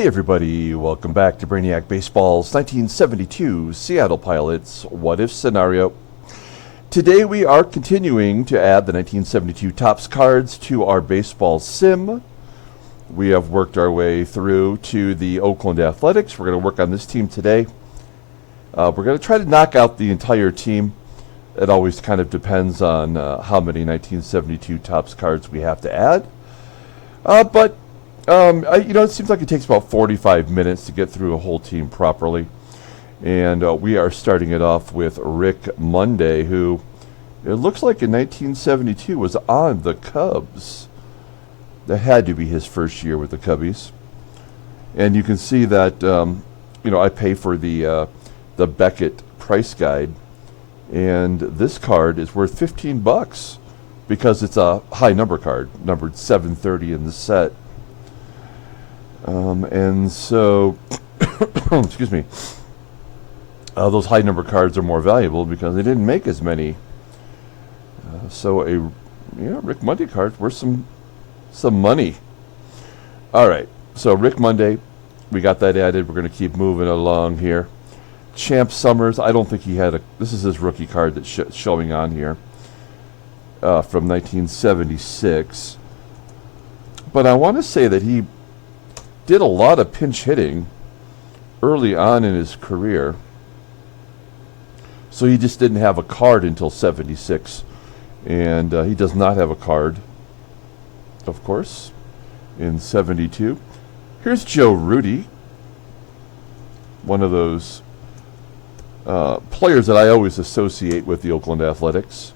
Hey everybody, welcome back to Brainiac Baseball's 1972 Seattle Pilots What If Scenario. Today we are continuing to add the 1972 Topps cards to our baseball sim. We have worked our way through to the Oakland Athletics. We're going to work on this team today. We're going to try to knock out the entire team. It always kind of depends on how many 1972 Topps cards we have to add. It seems like it takes about 45 minutes to get through a whole team properly. And we are starting it off with Rick Monday, who it looks like in 1972 was on the Cubs. That had to be his first year with the Cubbies. And you can see that, I pay for the Beckett price guide. And this card is worth $15 because it's a high number card, numbered 730 in the set. Excuse me, those high number cards are more valuable because they didn't make as many. Rick Monday card worth some money. All right, so Rick Monday, we got that added. We're going to keep moving along here. Champ Summers, I don't think he had this is his rookie card that's showing on here from 1976. But I want to say that he did a lot of pinch hitting early on in his career. So he just didn't have a card until 76. And he does not have a card, of course, in 72. Here's Joe Rudy, one of those players that I always associate with the Oakland Athletics.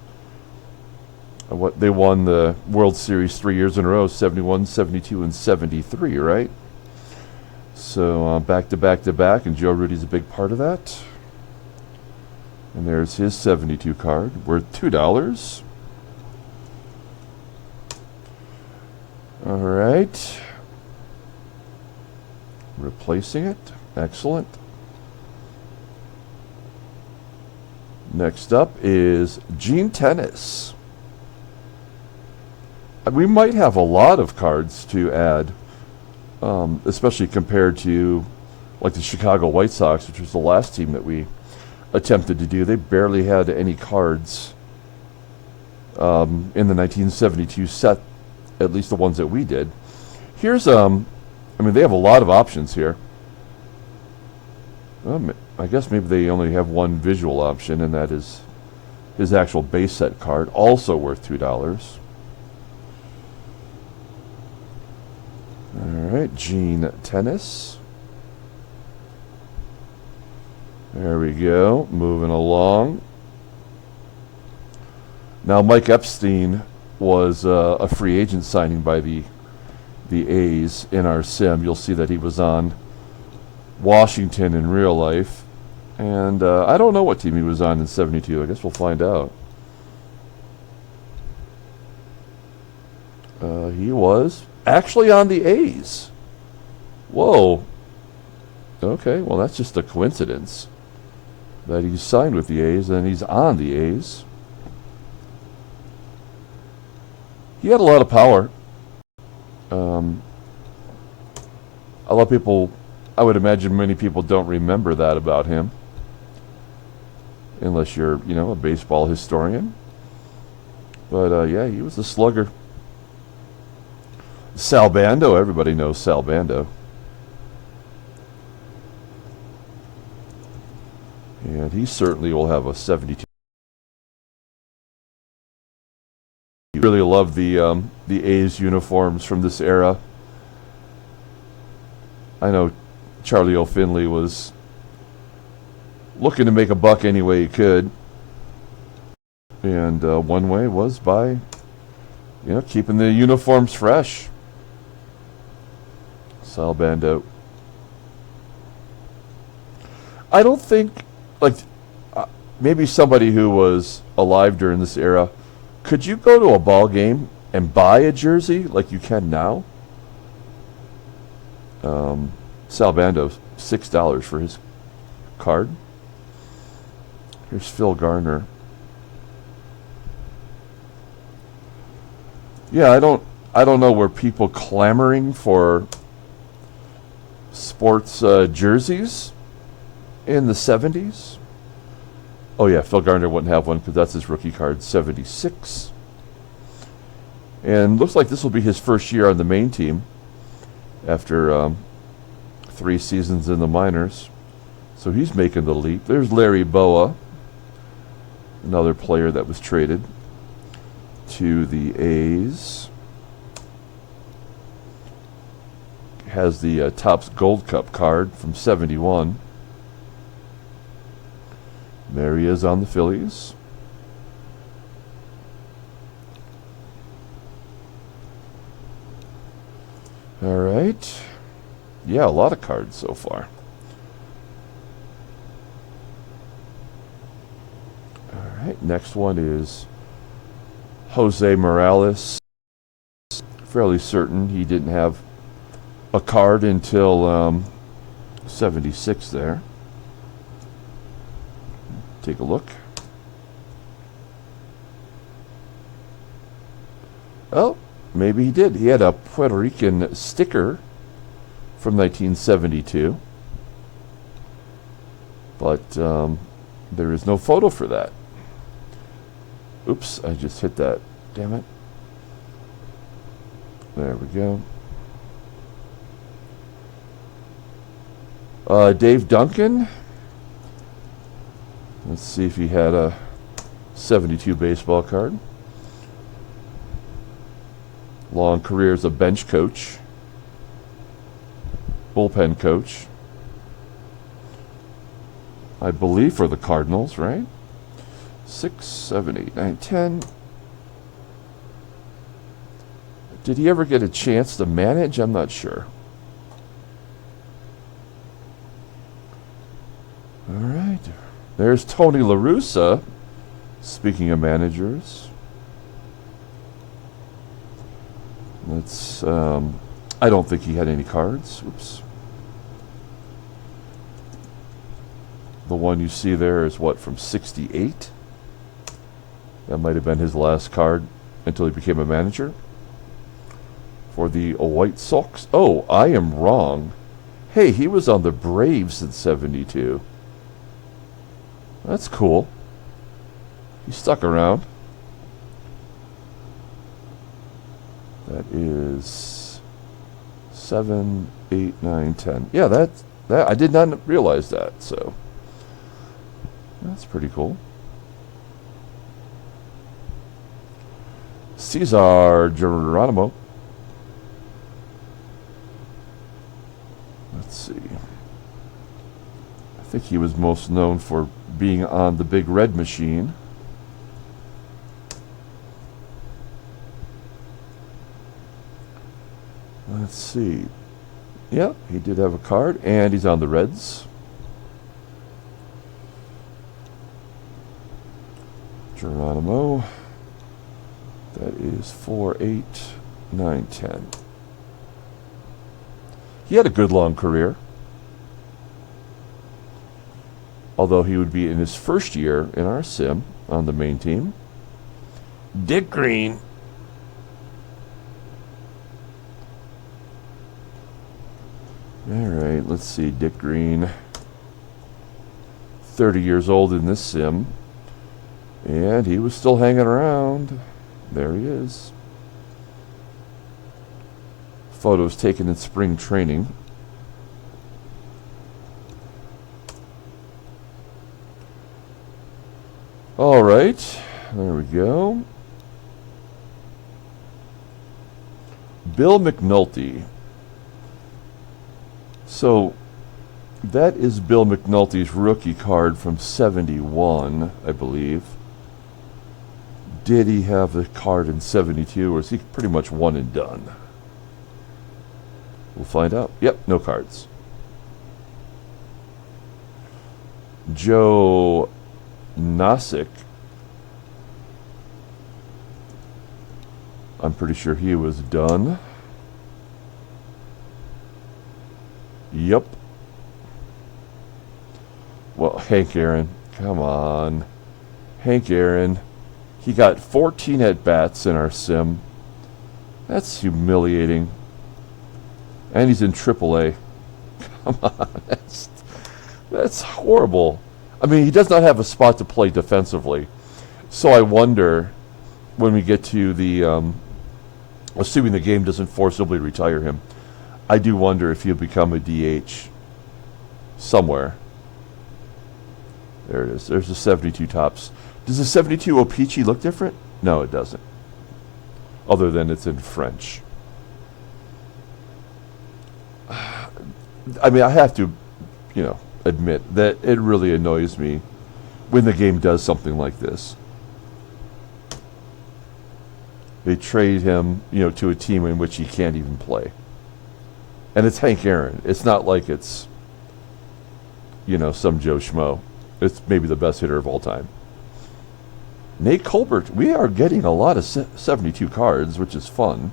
They won the World Series 3 years in a row, 71, 72, and 73, right? So back to back to back, and Joe Rudy's a big part of that. And there's his 72 card, worth $2. All right. Replacing it. Excellent. Next up is Gene Tennis. We might have a lot of cards to add, especially compared to like the Chicago White Sox, which was the last team that we attempted to do. They barely had any cards in the 1972 set, at least the ones that we did. Here's, they have a lot of options here. I guess maybe they only have one visual option, and that is his actual base set card, also worth $2. All right, Gene Tennis. There we go, moving along. Now, Mike Epstein was a free agent signing by the A's in our sim. You'll see that he was on Washington in real life. And I don't know what team he was on in 72. I guess we'll find out. He was actually on the A's. Whoa. Okay, well, that's just a coincidence that he's signed with the A's and he's on the A's. He had a lot of power. A lot of people, I would imagine many people don't remember that about him. Unless you're, a baseball historian. But, yeah, he was a slugger. Sal Bando, everybody knows Sal Bando. And he certainly will have a 72. I really love the A's uniforms from this era. I know Charlie O'Finley was looking to make a buck any way he could. And one way was by, keeping the uniforms fresh. Sal Bando. I don't think, maybe somebody who was alive during this era, could you go to a ball game and buy a jersey like you can now? Sal Bando, $6 for his card. Here's Phil Garner. Yeah, I don't know, were people clamoring for sports jerseys in the 70s. Oh yeah, Phil Garner wouldn't have one because that's his rookie card, 76. And looks like this will be his first year on the main team after 3 seasons in the minors. So he's making the leap. There's Larry Boa, another player that was traded to the A's. Has the Topps Gold Cup card from 71. There he is on the Phillies. All right. Yeah, a lot of cards so far. All right, next one is Jose Morales. Fairly certain he didn't have a card until 76 there. Take a look. Oh, maybe he did. He had a Puerto Rican sticker from 1972. But there is no photo for that. Oops, I just hit that. Damn it. There we go. Dave Duncan. Let's see if he had a 72 baseball card. Long career as a bench coach. Bullpen coach. I believe for the Cardinals, right? 6, 7, 8, 9, 10. Did he ever get a chance to manage? I'm not sure. All right. There's Tony La Russa. Speaking of managers. Let's, I don't think he had any cards. Oops. The one you see there is what, from 68? That might have been his last card until he became a manager. For the White Sox. Oh, I am wrong. Hey, he was on the Braves in 72. That's cool. He stuck around. That is 7, 8, 9, 10. Yeah, that I did not realize that, so that's pretty cool. Cesar Geronimo. Let's see. I think he was most known for being on the Big Red Machine. Let's see. Yep, he did have a card, and he's on the Reds. Geronimo. That is 4, 8, 9, 10. He had a good long career. Although he would be in his first year in our sim on the main team. Dick Green. All right, let's see. Dick Green. 30 years old in this sim. And he was still hanging around. There he is. Photos taken in spring training. All right, there we go. Bill McNulty. So that is Bill McNulty's rookie card from 71, I believe. Did he have the card in 72, or is he pretty much one and done? We'll find out. Yep, no cards. Joe Nosick. I'm pretty sure he was done. Yep. Well, Hank Aaron. Come on. Hank Aaron. He got 14 at-bats in our sim. That's humiliating. And he's in AAA. Come on, that's horrible. I mean, he does not have a spot to play defensively. So I wonder when we get to the, assuming the game doesn't forcibly retire him, I do wonder if he'll become a DH somewhere. There it is. There's the 72 Topps. Does the 72 O-Pee-Chee look different? No, it doesn't. Other than it's in French. I mean, I have to, admit that it really annoys me when the game does something like this. They trade him, to a team in which he can't even play. And it's Hank Aaron. It's not like it's, some Joe Schmo. It's maybe the best hitter of all time. Nate Colbert. We are getting a lot of 72 cards, which is fun.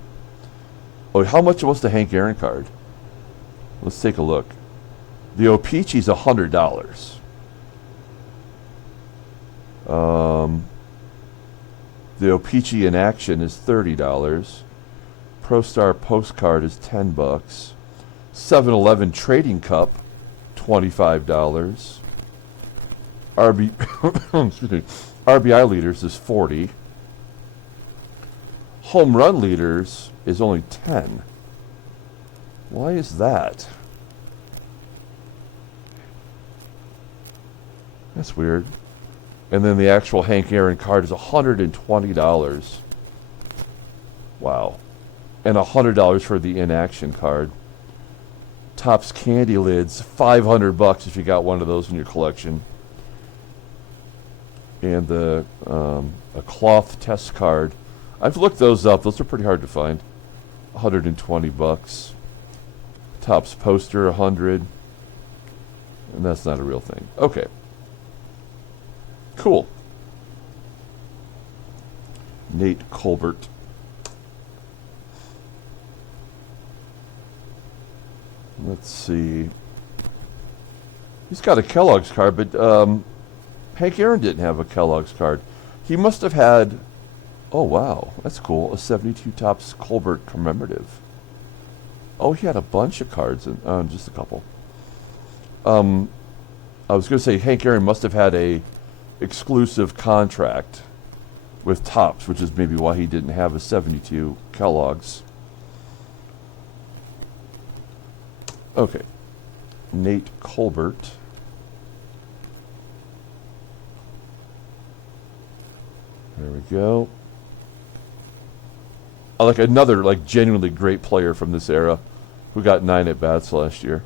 Oh, how much was the Hank Aaron card? Let's take a look. The O-Pee-Chee's $100. The O-Pee-Chee in action is $30. ProStar postcard is $10. 7-Eleven Trading Cup, $25. Excuse me. RBI leaders is $40. Home run leaders is only $10. Why is that? That's weird. And then the actual Hank Aaron card is $120. Wow. And $100 for the in-action card. Topps candy lids, $500 if you got one of those in your collection. And the a cloth test card. I've looked those up. Those are pretty hard to find. $120. Topps poster, $100. And that's not a real thing. Okay. Cool. Nate Colbert. Let's see. He's got a Kellogg's card, but Hank Aaron didn't have a Kellogg's card. He must have had, oh wow, that's cool, a 72 Topps Colbert commemorative. Oh, he had a bunch of cards, and just a couple. I was going to say Hank Aaron must have had a exclusive contract with Topps, which is maybe why he didn't have a 72 Kellogg's. Okay. Nate Colbert. There we go. Like another genuinely great player from this era who got 9 at-bats last year.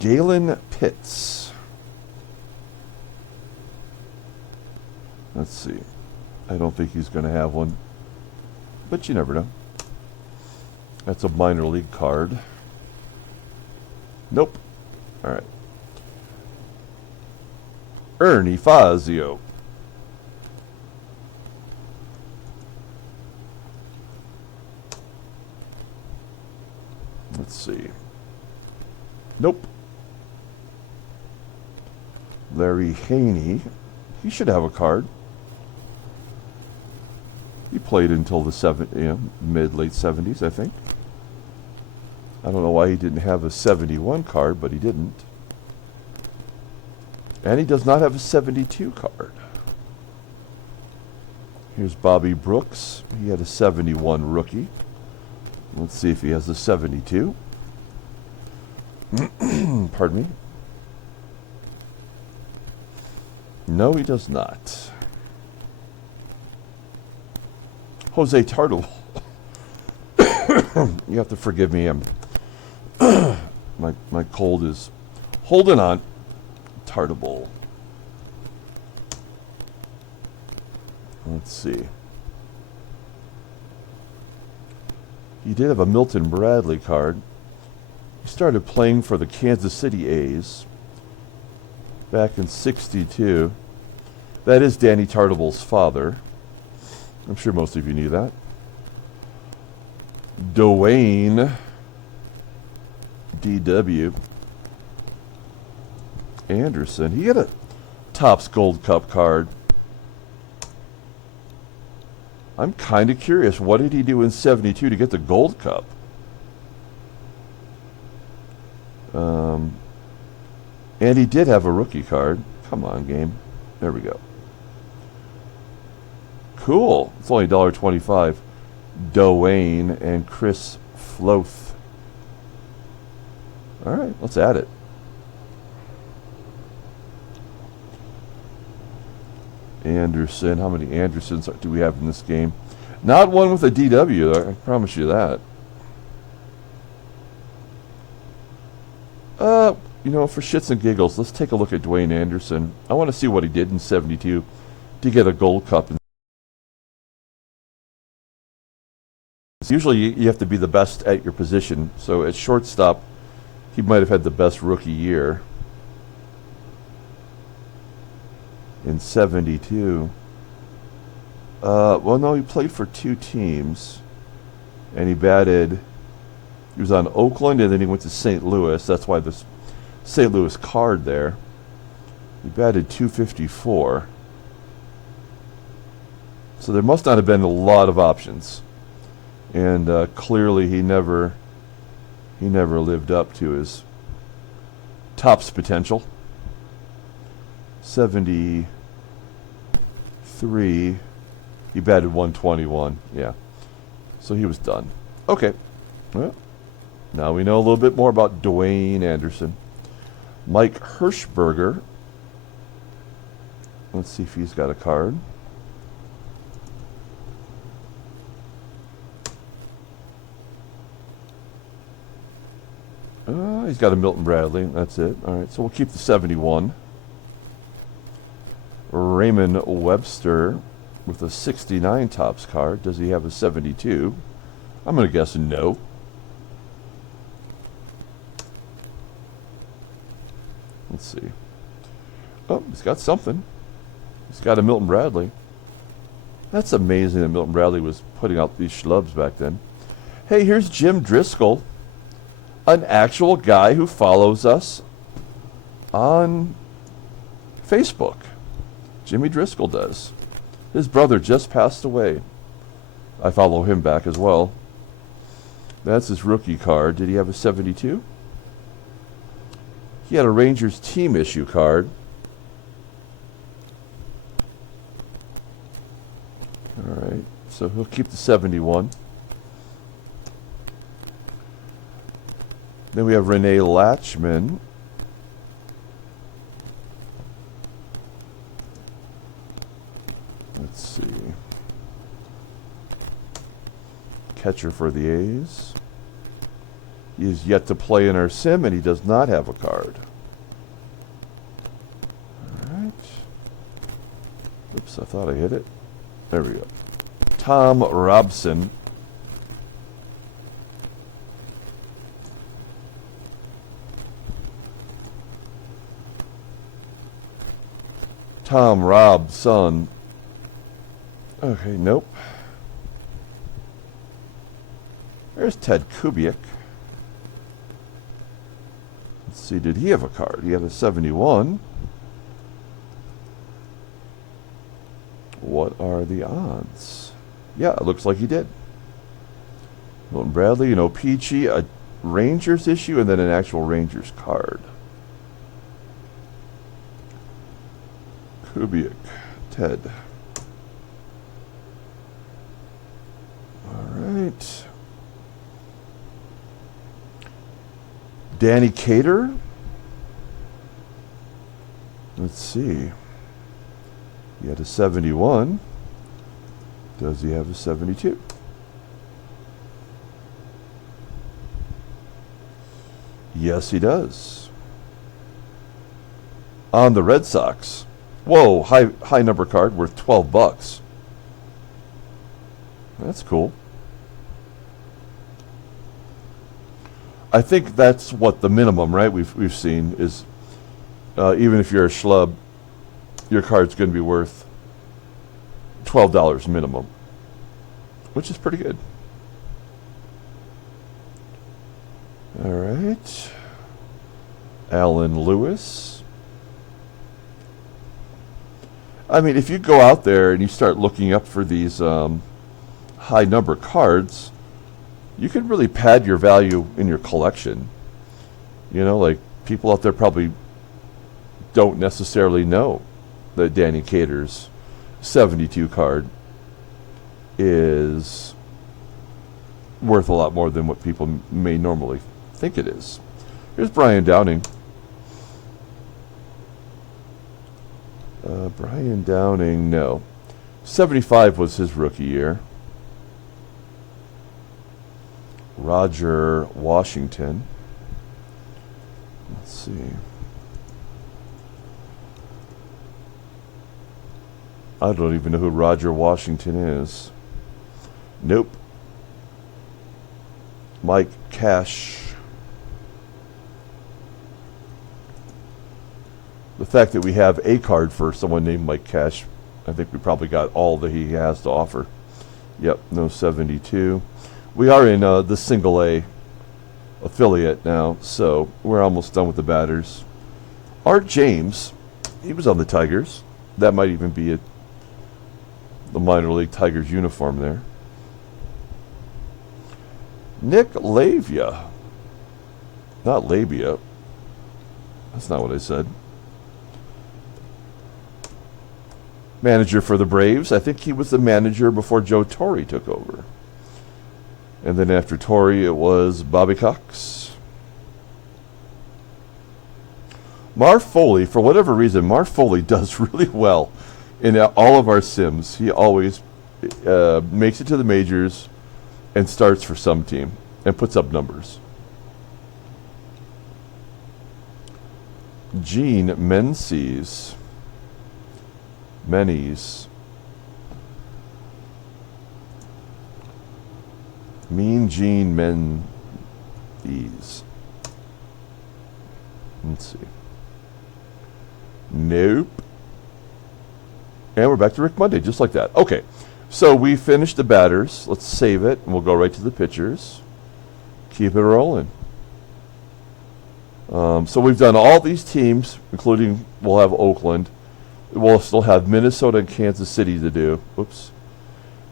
Galen Pitts. Let's see. I don't think he's going to have one. But you never know. That's a minor league card. Nope. All right. Ernie Fazio. Let's see. Nope. Larry Haney. He should have a card. He played until the mid-late 70s, I think. I don't know why he didn't have a 71 card, but he didn't. And he does not have a 72 card. Here's Bobby Brooks. He had a 71 rookie. Let's see if he has a 72. Pardon me. No, he does not. Jose Tardo. You have to forgive me. My cold is holding on. Tartable. Let's see. He did have a Milton Bradley card. He started playing for the Kansas City A's back in '62. That is Danny Tartable's father. I'm sure most of you knew that. Dwayne D.W. Anderson. He had a Topps Gold Cup card. I'm kind of curious. What did he do in 72 to get the Gold Cup? And he did have a rookie card. Come on, game. There we go. Cool. It's only $1.25. Dwayne and Chris Floth. All right, let's add it. Anderson. How many Andersons do we have in this game? Not one with a DW, I promise you that. You know, for shits and giggles, let's take a look at Dwayne Anderson. I want to see what he did in 72 to get a Gold Cup. Usually you have to be the best at your position. So at shortstop, he might have had the best rookie year. In 72. Well, no, he played for 2 teams. And he was on Oakland, and then he went to St. Louis. That's why this St. Louis card there. He batted .254. So there must not have been a lot of options. And clearly he never lived up to his Topps potential. 73. He batted .121. Yeah. So he was done. Okay. Well, now we know a little bit more about Dwayne Anderson. Mike Hirschberger. Let's see if he's got a card. He's got a Milton Bradley. That's it. All right, so we'll keep the 71. Raymond Webster with a 69 Topps card. Does he have a 72? I'm going to guess no. Let's see. Oh, he's got something. He's got a Milton Bradley. That's amazing that Milton Bradley was putting out these schlubs back then. Hey, here's Jim Driscoll, an actual guy who follows us on Facebook. Jimmy Driscoll does. His brother just passed away. I follow him back as well. That's his rookie card. Did he have a 72? He had a Rangers team issue card. All right, so he'll keep the 71. Then we have Renee Latchman. Let's see. Catcher for the A's. He is yet to play in our sim, and he does not have a card. All right. Oops, I thought I hit it. There we go. Tom Robson. Tom Robson. Okay, nope. There's Ted Kubiak. Let's see, did he have a card? He had a 71. What are the odds? Yeah, it looks like he did. Milton Bradley, you know, Peachy, a Rangers issue, and then an actual Rangers card. Kubiak, Ted. All right. Danny Cater. Let's see. He had a 71. Does he have a 72? Yes, he does. On the Red Sox. Whoa, high number card worth $12. That's cool. I think that's what the minimum, right? We've seen is even if you're a schlub, your card's going to be worth $12 minimum, which is pretty good. All right. Alan Lewis. I mean, if you go out there and you start looking up for these high number cards, you can really pad your value in your collection. You know, like people out there probably don't necessarily know that Danny Cater's 72 card is worth a lot more than what people may normally think it is. Here's Brian Downing. Brian Downing, no. 75 was his rookie year. Roger Washington. Let's see. I don't even know who Roger Washington is. Nope. Mike Cash. The fact that we have a card for someone named Mike Cash, I think we probably got all that he has to offer. Yep, no 72. We are in the single A affiliate now, so we're almost done with the batters. Art James, he was on the Tigers. That might even be the minor league Tigers uniform there. Nick Lavia. Not Labia. That's not what I said. Manager for the Braves. I think he was the manager before Joe Torre took over. And then after Torre, it was Bobby Cox. Marv Foley, for whatever reason, Marv Foley does really well in all of our sims. He always makes it to the majors and starts for some team and puts up numbers. Gene Menzies. Menes. Mean Gene Menzies. Let's see. Nope. And we're back to Rick Monday, just like that. Okay, so we finished the batters. Let's save it, and we'll go right to the pitchers. Keep it rolling. So we've done all these teams, including we'll have Oakland. We'll still have Minnesota and Kansas City to do. Oops.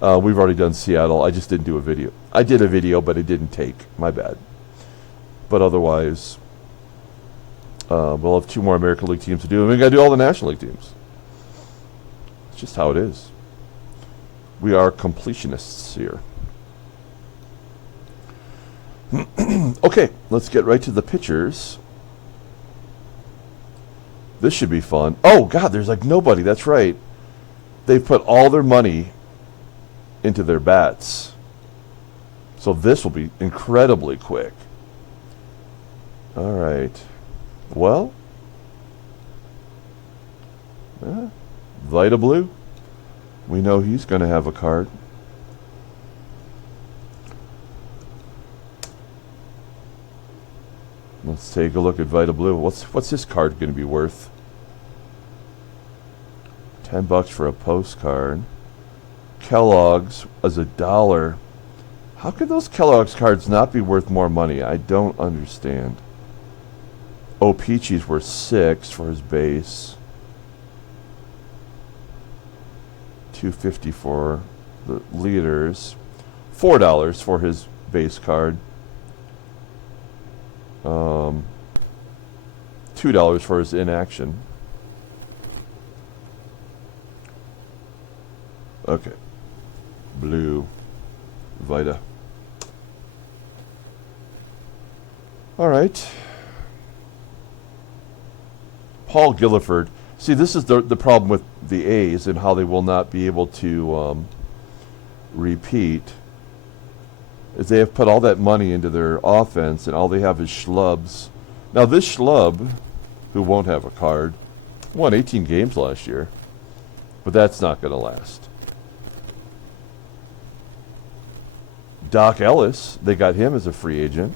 We've already done Seattle. I just didn't do a video. I did a video, but it didn't take. My bad. But otherwise, we'll have 2 more American League teams to do. And we got to do all the National League teams. It's just how it is. We are completionists here. Okay, let's get right to the pitchers. This should be fun. Oh, God, there's like nobody. That's right. They've put all their money into their bats. So this will be incredibly quick. All right. Well, Vita Blue. We know he's going to have a card. Let's take a look at Vita Blue. What's his card going to be worth? $10 for a postcard. Kellogg's as $1. How could those Kellogg's cards not be worth more money? I don't understand. Oh, Peachy's worth $6 for his base. $2.50 for the leaders. $4 for his base card. $2 for his inaction. Okay. Blue. Vita. All right. Paul Gilliford. See, this is the problem with the A's and how they will not be able to repeat. Is they have put all that money into their offense and all they have is schlubs. Now this schlub, who won't have a card, won 18 games last year. But that's not going to last. Doc Ellis, they got him as a free agent.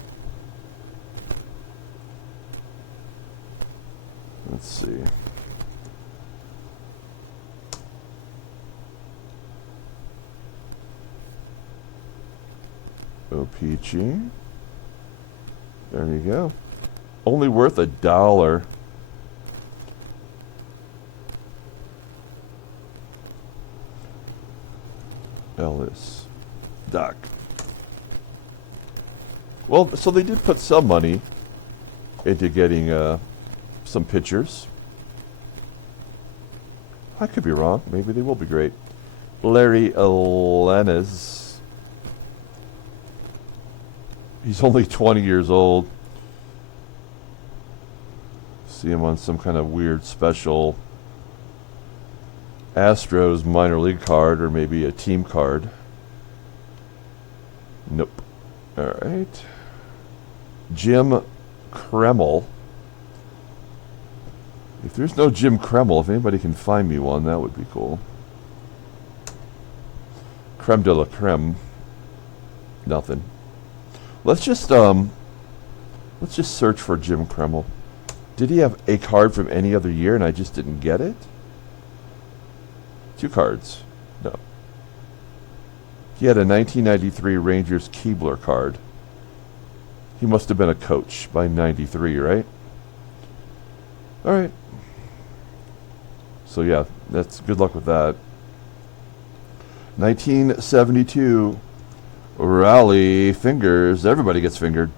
Let's see. O-Peachy. There you go. Only worth $1. Ellis. Doc. Well, so they did put some money into getting some pitchers. I could be wrong. Maybe they will be great. Larry Alanis. He's only 20 years old. See him on some kind of weird special Astros minor league card or maybe a team card. Nope. All right. Jim Kreml. If there's no Jim Kreml, if anybody can find me one, that would be cool. Creme de la creme. Nothing. Let's just search for Jim Kreml. Did he have a card from any other year and I just didn't get it? 2 cards. No. He had a 1993 Rangers Keebler card. He must have been a coach by 93, right? All right. So yeah, that's good luck with that. 1972 Rally Fingers. Everybody gets fingered.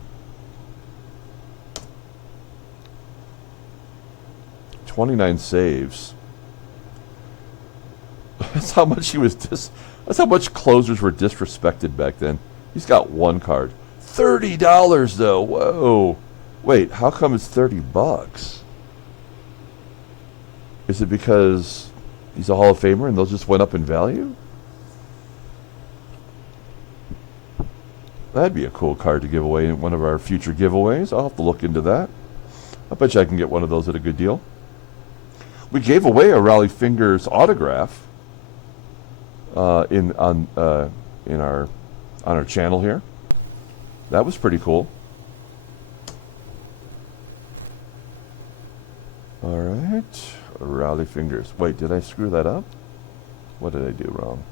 29 saves. That's how much he was that's how much closers were disrespected back then. He's got 1 card. $30 though. Whoa. Wait, how come it's $30? Is it because he's a Hall of Famer and those just went up in value? That'd be a cool card to give away in one of our future giveaways. I'll have to look into that. I bet you I can get one of those at a good deal. We gave away a Rally Fingers autograph on our channel here. That was pretty cool. All right, Rally Fingers. Wait, did I screw that up? What did I do wrong?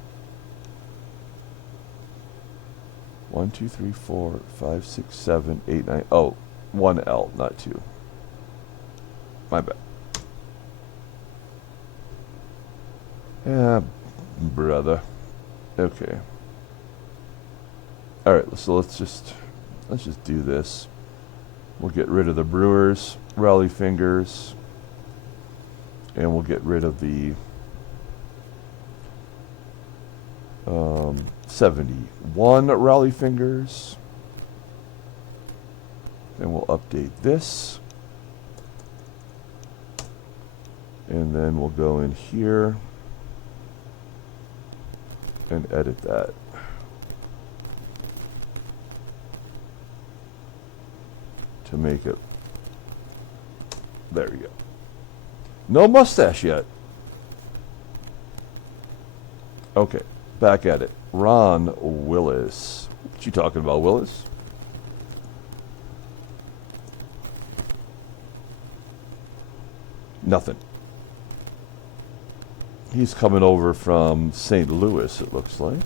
1, 2, 3, 4, 5, 6, 7, 8, 9. Oh, 1 L, not 2. My bad. Yeah, brother. Okay. All right, so let's just do this. We'll get rid of the Brewers Rally Fingers, and we'll get rid of the 71 Rally Fingers, and we'll update this, and then we'll go in here and edit that. To make it. There you go. No mustache yet. Okay, back at it. Ron Willis. What you talking about, Willis? Nothing. He's coming over from St. Louis, it looks like.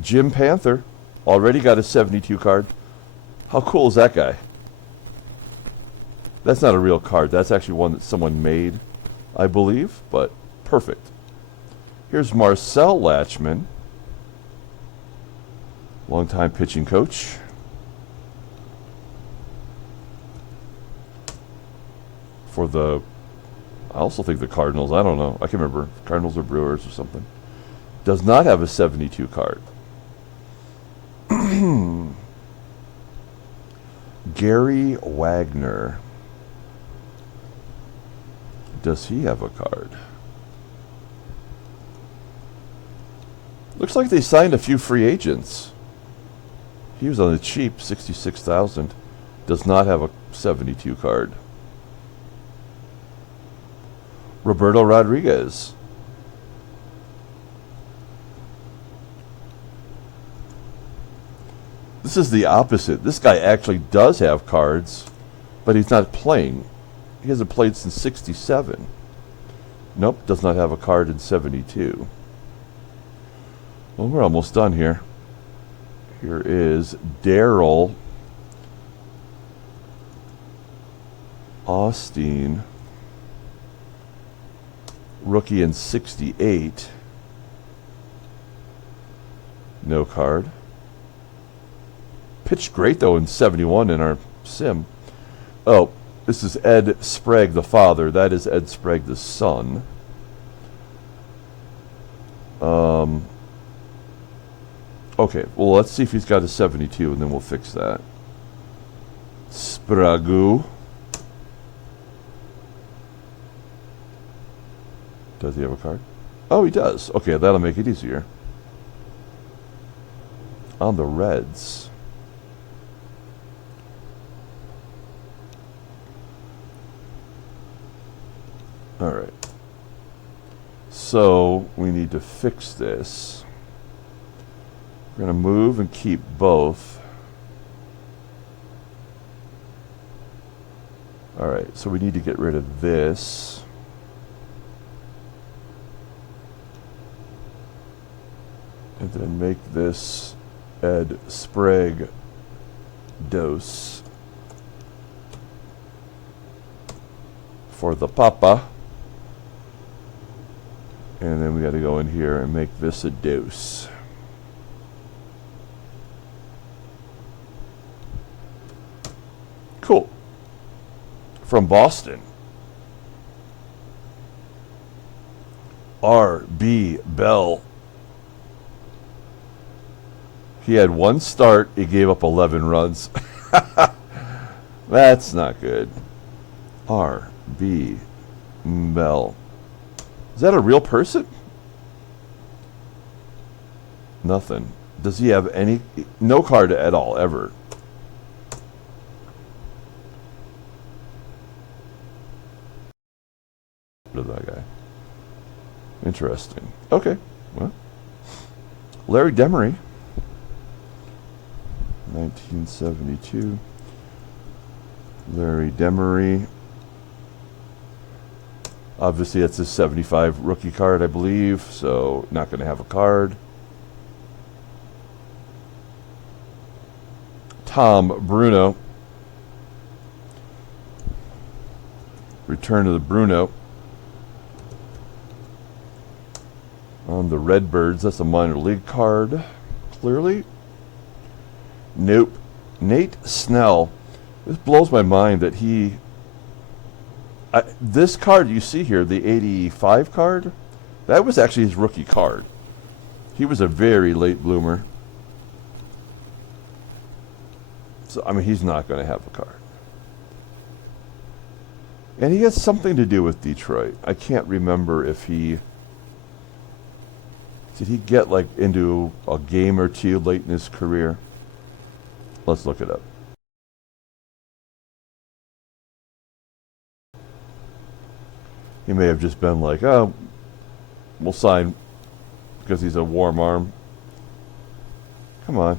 Jim Panther. Already got a 72 card. How cool is that guy? That's not a real card. That's actually one that someone made, I believe, but perfect. Here's Marcel Latchman, longtime pitching coach. For the, I also think the Cardinals, I don't know. I can't remember. Cardinals or Brewers or something. Does not have a 72 card. Gary Wagner. Does he have a card? Looks like they signed a few free agents. He was on the cheap, 66,000. Does not have a 72 card. Roberto Rodriguez. This is the opposite. This guy actually does have cards, but he's not playing. He hasn't played since 67. Nope, does not have a card in 72. Well, we're almost done here. Here is Daryl Austin, rookie in 68. No card. Pitched great, though, in 71 in our sim. Oh, this is Ed Sprague, the father. That is Ed Sprague, the son. Okay, well, let's see if he's got a 72, and then we'll fix that. Spragu. Does he have a card? Oh, he does. Okay, that'll make it easier. On the Reds. All right. So we need to fix this. We're going to move and keep both. All right, so we need to get rid of this. And then make this Ed Sprague dose for the papa. And then we got to go in here and make this a dose. Cool. From Boston. R.B. Bell. He had one start. He gave up 11 runs. That's not good. R.B. Bell. Is that a real person? Nothing. Does he have any? No card at all, ever. Look at that guy. Interesting. Okay. Well, Larry Demery. 1972. Larry Demery. Obviously, that's his 75 rookie card, I believe, so not going to have a card. Tom Bruno. Return to the Bruno. On the Redbirds, that's a minor league card, clearly. Nope. Nate Snell. This blows my mind that he... this card you see here, the 85 card, that was actually his rookie card. He was a very late bloomer. So, I mean, he's not going to have a card. And he has something to do with Detroit. I can't remember if he... Did he get, like, into a game or two late in his career? Let's look it up. He may have just been like, oh, we'll sign because he's a warm arm. Come on.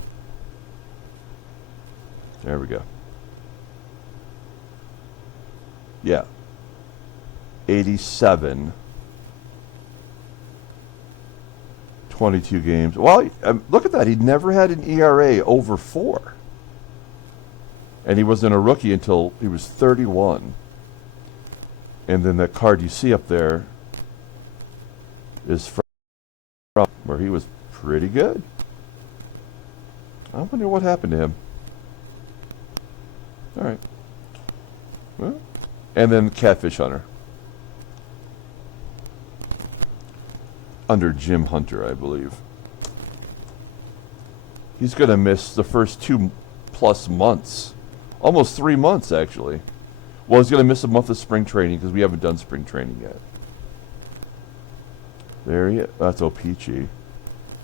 There we go. Yeah. 87. 22 games. Well, look at that. He never had an ERA over 4. And he wasn't a rookie until he was 31. And then that card you see up there is from where he was pretty good. I wonder what happened to him. All right. Well, and then Catfish Hunter. Under Jim Hunter, I believe. He's going to miss the first 2+ months. Almost 3 months, actually. Well, he's going to miss a month of spring training because we haven't done spring training yet. There he is. That's O-Pee-Chee.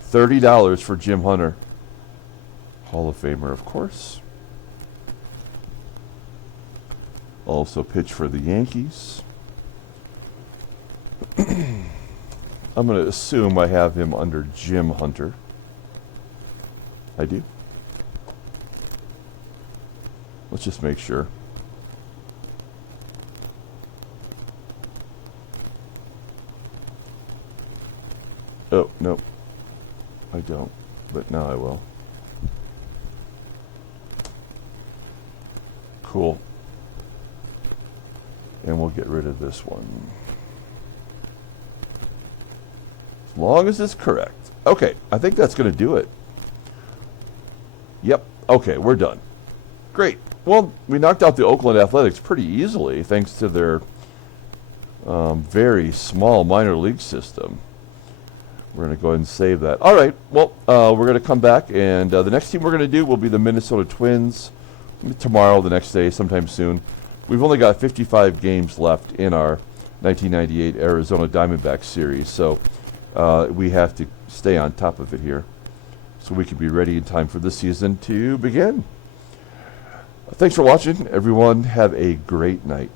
$30 for Jim Hunter. Hall of Famer, of course. Also pitched for the Yankees. I'm going to assume I have him under Jim Hunter. I do. Let's just make sure. Oh, no. I don't. But now I will. Cool. And we'll get rid of this one. As long as it's correct. Okay, I think that's going to do it. Yep. Okay, we're done. Great. Well, we knocked out the Oakland Athletics pretty easily thanks to their very small minor league system. We're going to go ahead and save that. All right. Well, we're going to come back, and the next team we're going to do will be the Minnesota Twins tomorrow, the next day, sometime soon. We've only got 55 games left in our 1998 Arizona Diamondbacks series, so we have to stay on top of it here so we can be ready in time for this season to begin. Thanks for watching, everyone. Have a great night.